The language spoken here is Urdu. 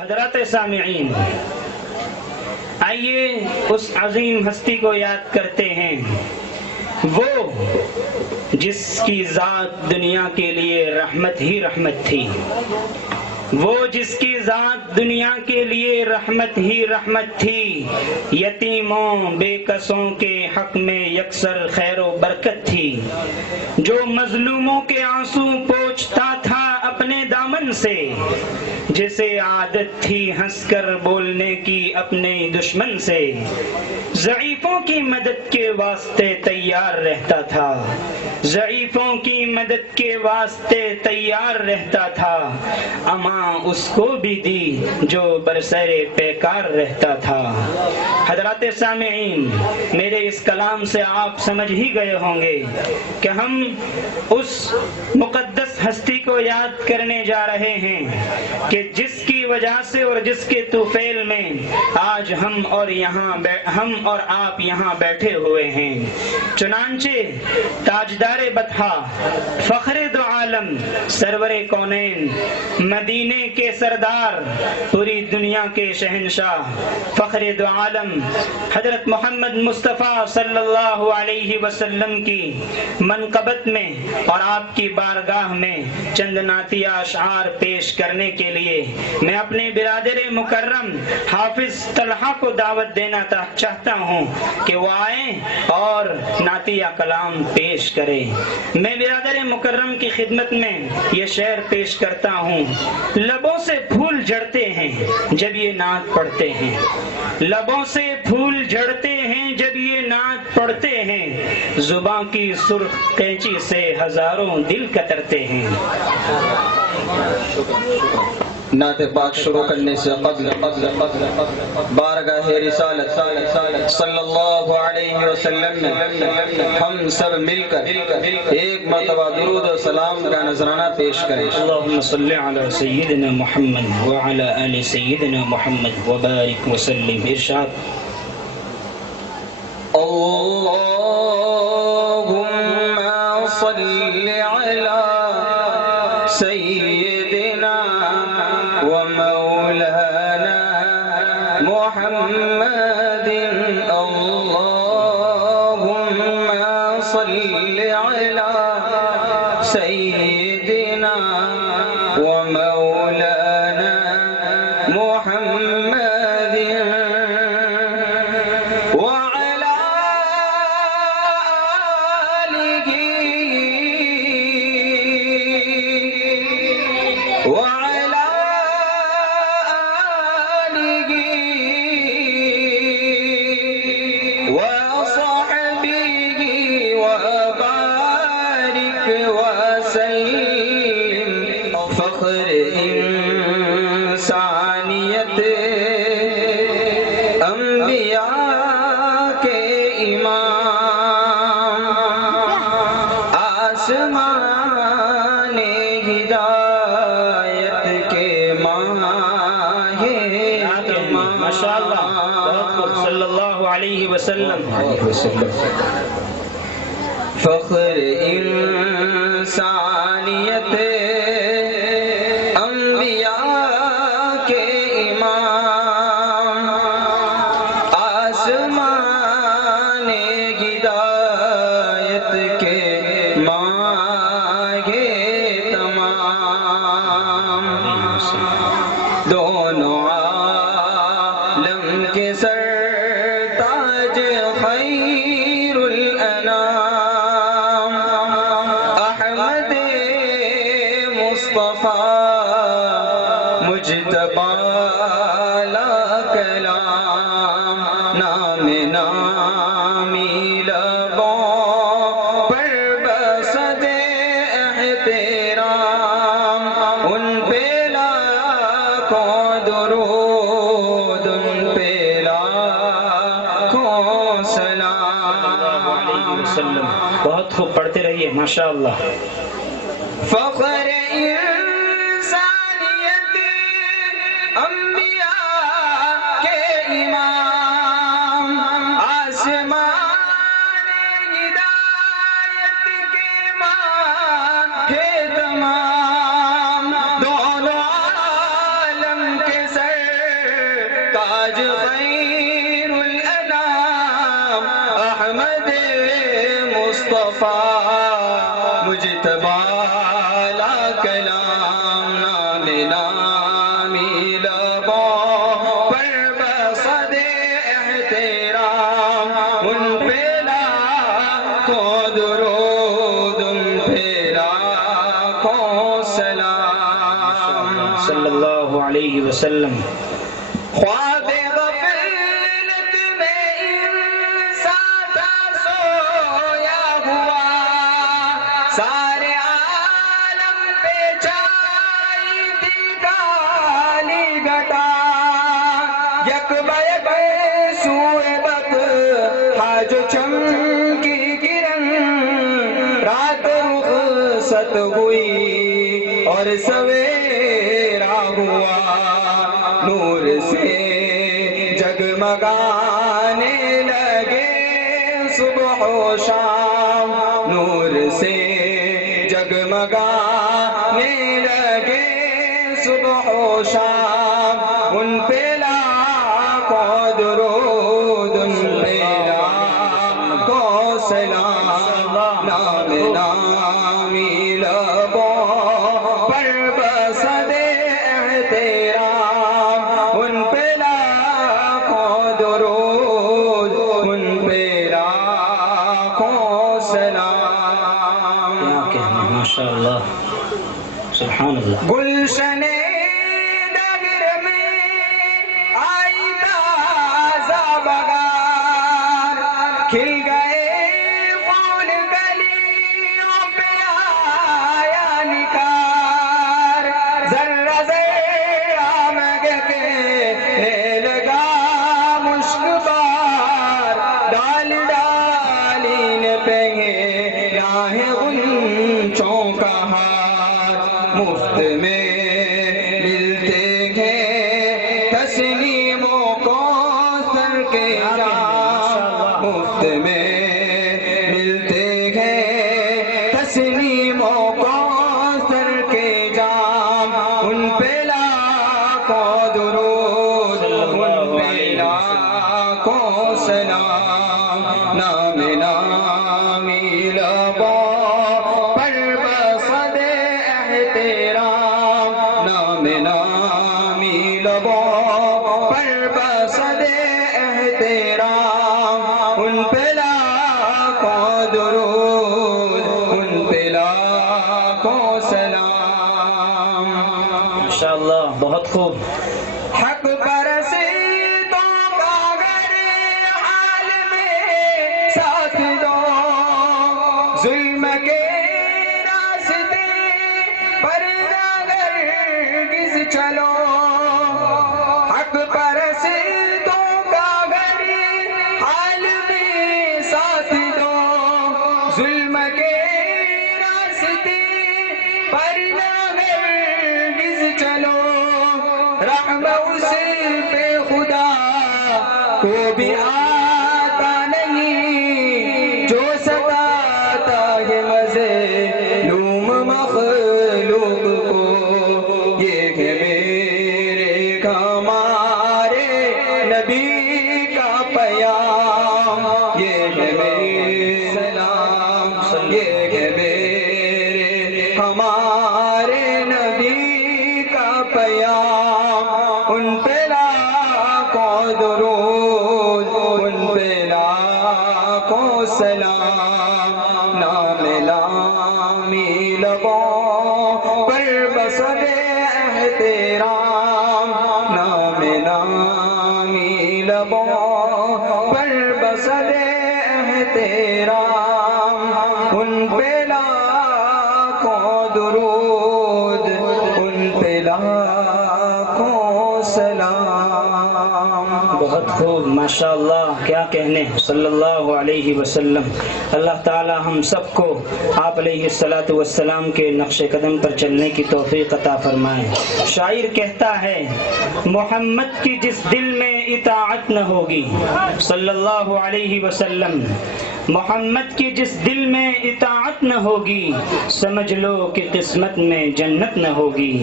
حضرات سامعین، آئیے اس عظیم ہستی کو یاد کرتے ہیں، وہ جس کی ذات دنیا کے لیے رحمت ہی رحمت تھی، وہ جس کی ذات دنیا کے لیے رحمت ہی رحمت تھی، یتیموں بے کسوں کے حق میں یکسر خیر و برکت تھی، جو مظلوموں کے آنسو پوچھتا تھا اپنے دامن سے، جسے عادت تھی ہنس کر بولنے کی اپنے دشمن سے، ضعیفوں کی مدد کے واسطے تیار رہتا تھا، ضعیفوں کی مدد کے واسطے تیار رہتا تھا، امان اس کو بھی دی جو برسر پیکار رہتا تھا۔ حضرات سامعین، میرے اس کلام سے آپ سمجھ ہی گئے ہوں گے کہ ہم اس مقدس ہستی کو یاد کرنے جا رہے ہیں کہ جس کی وجہ سے اور جس کے طفیل میں آج ہم اور آپ یہاں بیٹھے ہوئے ہیں۔ چنانچہ تاجدار بطحا، فخر دو عالم، سرور کونین، مدینے کے سردار، پوری دنیا کے شہنشاہ، فخر دو عالم حضرت محمد مصطفیٰ صلی اللہ علیہ وسلم کی منقبت میں اور آپ کی بارگاہ میں چند نعتیہ اشعار پیش کرنے کے لیے میں اپنے برادر مکرم حافظ طلحہ کو دعوت دینا چاہتا ہوں کہ وہ آئیں اور نعتیہ کلام پیش کرے۔ میں برادر مکرم کی خدمت میں یہ شعر پیش کرتا ہوں۔ لبوں سے پھول جھڑتے ہیں جب یہ نعت پڑھتے ہیں، لبوں سے پھول جھڑتے ہیں جب یہ نعت پڑھتے ہیں، زباں کی سرخ قینچی سے ہزاروں دل کترتے ہیں۔ نعت پاک شروع کرنے سے قبل بارگاہ رسالت صلی اللہ علیہ وسلم میں ہم سب مل کر ایک مرتبہ درود و سلام کا نذرانہ پیش کریں۔ اللہم صلی علی سیدنا محمد وعلی آل سیدنا محمد وبارک وسلم۔ ارشاد: اللہم صلی علی سیدنا ومولانا محمد، اللہم صلی علی سیدنا ومولانا محمد فخر انسانیت انبیاء کے امام، آسمان ہدایت کے مانگے تمام، دونوں عالم کے سر تاج خیر الانام، احمد مصطفیٰ مجتبی لا کلام، نام نامی لبوں پر بسد احترام، ان پہ لاکھوں درود، ان پہ لاکھوں سلام۔ بہت خوب پڑھتے رہیے، ماشاءاللہ۔ فخر انسانیت انبیاء کے امام، آسمان ہدایت کے مانگے تمام، دونوں عالم کے سر تاج خیر الانام احمد مصطفیٰ مجتبی لا کلام نام نامی لبوں پر بصد احترام ان پہ لاکھوں درود ان پہ لاکھوں سلام صلی اللہ علیہ وسلم. خواب غفلت میں انسان تھا سویا ہوا سارے عالم پہ چھائی تھی کالی گھٹا یک بیک سوئے بک حاج چمکی کرن رات رخصت ہوئی اور سویرا ہوا نور سے جگمگانے لگے صبح و شام نور سے جگمگانے لگے صبح و شام ان پہ لاکھوں درود ان پہ لاکھوں سلام نام نامی لبوں پر بصد احترام ان پہ لاکھوں درود ان پہ لاکھوں سلام. کیا کہنا، ماشاء اللہ، سبحان اللہ. گلشن ڈگر میں آئی تازہ بہار کھل گئے پھول گلیوں پہ آیا نکھار ذرہ ذرہ مگ کے لگا مشک بار ڈال ڈالین پہ راہ غنچوں کا ہار مفت میں ملتے ہیں تسلیموں کو سر کے جام مفت میں ملتے ہیں تسلیموں کو سر کے جام ان پہ لاکھوں درود ان پہ لاکھوں سلام نام نامی لبوں پر بصد احترام نام نامی لبوں پر بصد احترام ان پہ لاکھوں درود ان پہ لاکھوں سلام. ماشاءاللہ، بہت خوب. حق پرستوں کا گر حال میں ساتھ دو ظلم کے راستے پر ہرگز چلو حق پرستوں کا گر حال میں ساتھ دو ظلم کے راستے پر ہرگز چلو رحم اس پہ خدا کو بھی آتا نہیں جو ستاتا ہے مظلوم مخلوق کو یہ کہ میرے ہمارے نبی کا پیام یہ کہ میرے سلام یہ کہ میرے ہمارے نبی کا پیام ان پہ لاکھوں درود ان پہ لاکھوں سلام نام نامی لبوں پر بصد احترام نام نامی لبوں پر بصد احترام ان پہ لاکھوں درود ان پہ لاکھوں سلام. بہت خوب، ماشاءاللہ، کیا کہنے. صلی اللہ علیہ وسلم. اللہ تعالی ہم سب کو آپ علیہ السلام کے نقش قدم پر چلنے کی توفیق عطا فرمائے. شاعر کہتا ہے محمد کی جس دل میں اطاعت نہ ہوگی صلی اللہ علیہ وسلم محمد کی جس دل میں اطاعت نہ ہوگی سمجھ لو کہ قسمت میں جنت نہ ہوگی.